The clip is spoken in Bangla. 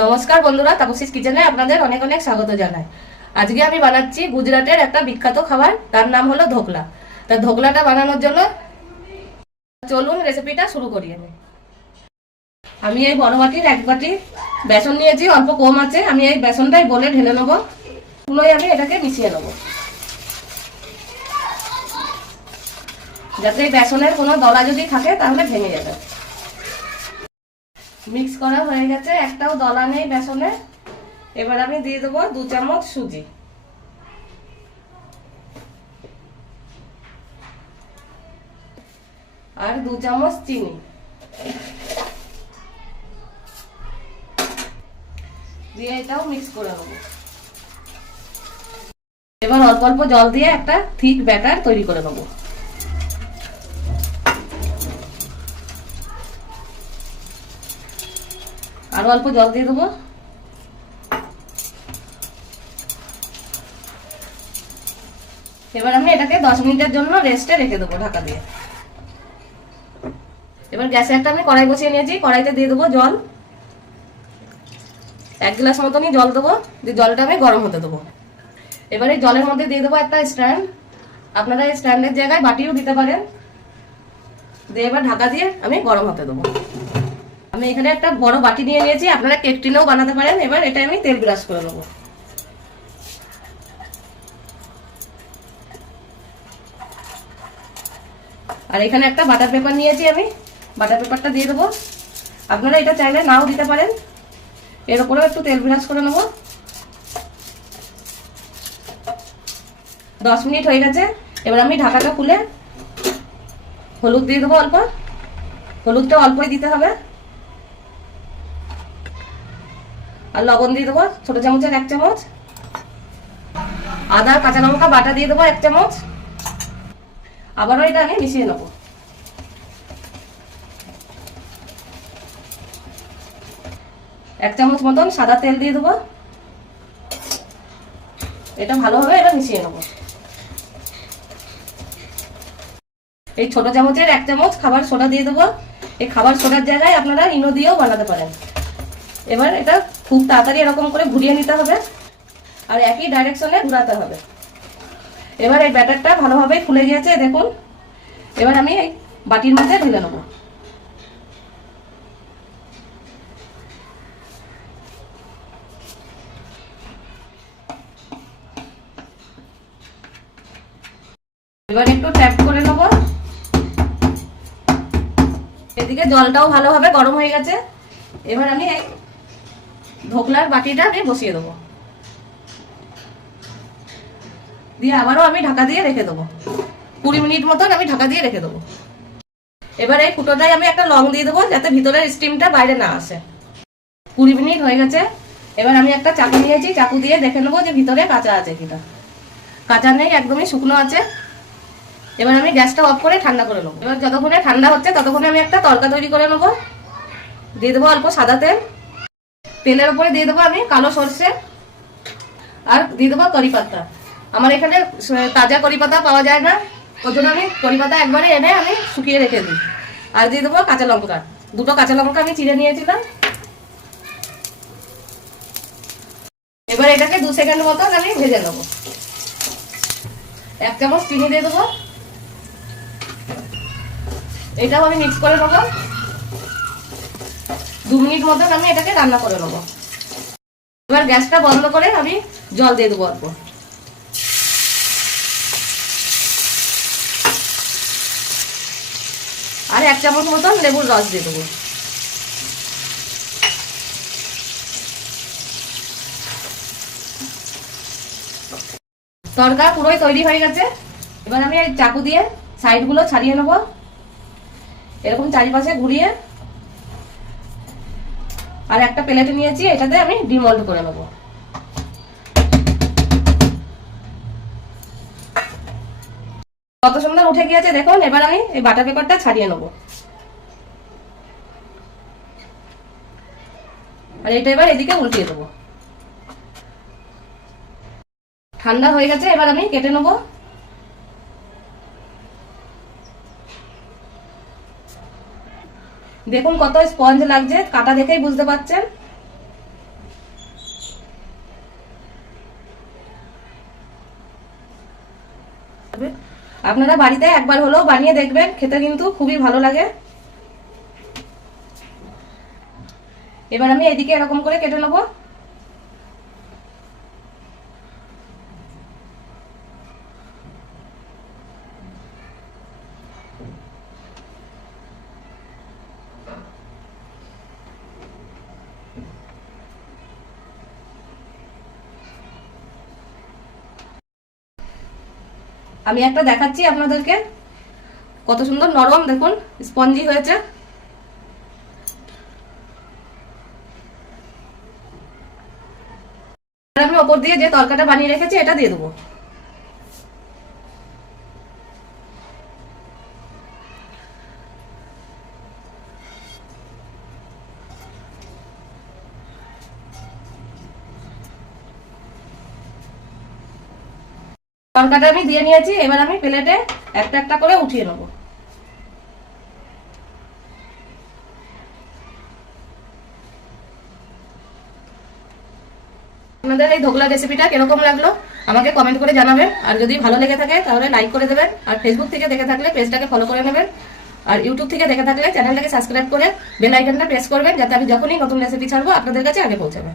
নমস্কার বন্ধুরা, তাপসিস কিচেনে আপনাদের অনেক অনেক স্বাগত জানাই। আজকে আমি বানাচ্ছি গুজরাটের একটা বিখ্যাত খাবার, তার নাম হলো ধোকলা। তা ধোকলাটা বানানোর জন্য চলুন রেসিপিটা শুরু করি আমি। আমি এই বড় বাটির এক বাটি বেসন নিয়েছি, অল্প কম আছে, আমি এই বেসনটাই বলে ঢেলে নেব। পুরোই আমি এটাকে মিশিয়ে নেব। যাতে বেসনের কোনো দলা যদি থাকে, তাহলে ভেঙে যাবে। মিক্স করা হয়ে গেছে, একটাও দলা নেই বেসনে। এবার আমি দিয়ে দেবো দু চামচ সুজি। আর দু চামচ চিনি। দিয়ে এটাও মিক্স করে নেব। এবার অল্প অল্প জল দিয়ে একটা থিক ব্যাটার তৈরি করে নেব। আরও অল্প জল দিয়ে দেবো। এবার আমি এটাকে দশ মিনিটের জন্য রেস্টে রেখে দেবো ঢাকা দিয়ে। এবার গ্যাসে একটা আমি কড়াই বসিয়ে নিয়েছি, কড়াইতে দিয়ে দেবো জল। এক গ্লাস মতনই জল দেবো দিয়ে জলটা আমি গরম হতে দেবো। এবার এই জলের মধ্যে দিয়ে দেবো একটা স্ট্যান্ড। আপনারা এই স্ট্যান্ডের জায়গায় বাটিও দিতে পারেন। দিয়ে এবার ঢাকা দিয়ে আমি গরম হতে দেবো। আমি এখানে একটা বড় বাটি নিয়ে নিয়েছি, আপনারা কেক টিনেও বানাতে পারেন। এবার এটা আমি তেল ব্রাশ করে নেব। আর এখানে একটা বাটার পেপার নিয়েছি আমি। বাটার পেপারটা দিয়ে দেবো। আপনারা এটা চাইলে নাও দিতে পারেন। এর উপরেও একটু তেল ব্রাশ করে নেব। দশ মিনিট হয়ে গেছে। এবার আমি ঢাকাটা খুলে হলুদ দিয়ে দেবো অল্প। হলুদটা অল্পই দিতে হবে। আর লবণ দিয়ে দেবো, ছোট চামচের এক চামচ। আদা, কাঁচা লঙ্কা, বাটা দিয়ে দেবো এক চামচ। আবারও এটা আমি মিশিয়ে নেব। এক চামচ মতন সাদা তেল দিয়ে দেবো। এটা ভালোভাবে এটা মিশিয়ে নেব। এই ছোট চামচের এক চামচ খাবার সোডা দিয়ে দেবো। এই খাবার সোডার জায়গায় আপনারা ইনো দিয়েও বানাতে পারেন। এবার এটা খুব তাড়াতাড়ি এরকম করে ঘুরিয়ে নিতে হবে। আর একই ডাইরেকশনে ঘুরাতে হবে। এবার এই ব্যাটারটা ভালোভাবে ফুলে গিয়েছে দেখুন। এবার আমি এই বাটির মধ্যে ঢেলে নেব। এবার একটু ট্যাপ করে নেব। এদিকে জলটাও ভালোভাবে গরম হয়ে গেছে। এবার আমি এই ধোকলার বাটিটা আমি বসিয়ে দেবো। দিয়ে আবারও আমি ঢাকা দিয়ে রেখে দেবো। কুড়ি মিনিট মতন আমি ঢাকা দিয়ে রেখে দেবো। এবার এই ফুটোটাই আমি একটা লং দিয়ে দেবো যাতে ভিতরের স্টিমটা বাইরে না আসে। কুড়ি মিনিট হয়ে গেছে। এবার আমি একটা চাকু নিয়েছি, চাকু দিয়ে দেখে নেব যে ভিতরে কাঁচা আছে কিনা। কাঁচা নেই, একদমই শুকনো আছে। এবার আমি গ্যাসটা অফ করে ঠান্ডা করে নেব। এবার যতক্ষণে ঠান্ডা হচ্ছে ততক্ষণে আমি একটা তরকা তৈরি করে নেব। দিয়ে দেবো অল্প সাদা তেল। তেলের উপরে দিয়ে দেবো আমি কালো সর্ষে আর দিয়ে দেবো করি পাতা আমার এখানে তাজা করি পাতা পাওয়া যায় না। ওই জন্য আমি করি পাতা একবারে এনে আমি শুকিয়ে রেখে দিই। আর দিয়ে দেবো কাঁচা লঙ্কা। দুটো কাঁচা লঙ্কা আমি চিড়ে নিয়েছিলাম। এবার এটাকে দু সেকেন্ড মতন আমি ভেজে নেব। এক চামচ চিনি দিয়ে দেবো। এটাও আমি মিক্স করে নেব। দু মিনিট মতন আমি এটাকে রান্না করে নেব। এবার গ্যাসটা বন্ধ করে আমি জল দিয়ে দেবো অল্প। আর এক চামচ মতন লেবুর রস দিয়ে দেবো। তরকা পুরোই তৈরি হয়ে গেছে। এবার আমি চাকু দিয়ে সাইডগুলো ছাড়িয়ে নেব। এরকম চারিপাশে ঘুরিয়ে আর একটা প্লেটে নিয়েছি, এটাতে আমি ডিমল্ড করে নেব। কত সুন্দর উঠে গিয়েছে, দেখুন, এবার আমি এই বাটার পেপারটা ছাড়িয়ে নেব। আর এটা এবার এদিকে উল্টিয়ে দেবো। ঠান্ডা হয়ে গেছে, এবার আমি কেটে নেব। দেখুন কত স্পঞ্জ লাগছে, কাটা দেখেই বুঝতে পারছেন আপনারা বাড়িতে একবার হলেও বানিয়ে দেখবেন, খেতে কিন্তু খুবই ভালো লাগে। এবার আমি এদিকে এরকম করে কেটে নেব। আমি একটা দেখাচ্ছি আপনাদেরকে। কত সুন্দর নরম, দেখুন, স্পঞ্জি হয়েছে। আমি ওপর দিয়ে যে তরকাটা বানিয়ে রেখেছি, এটা দিয়ে দেবো। তরকাটা আমি দিয়ে নিয়েছি, এবার আমি প্লেটে একটা একটা করে উঠিয়ে নেব। আপনাদের এই ধোকলা রেসিপিটা কীরকম লাগল, আমাকে কমেন্ট করে জানাবেন। আর যদি ভালো লেগে থাকে, তাহলে লাইক করে দেবেন। আর ফেসবুক থেকে দেখে থাকলে পেজটাকে ফলো করে নেবেন। আর ইউটিউব থেকে দেখে থাকলে চ্যানেলটাকে সাবস্ক্রাইব করে বেল আইকনটা প্রেস করবেন, যাতে আমি যখনই নতুন রেসিপি ছাড়বো, আপনাদের কাছে আগে পৌঁছাবে।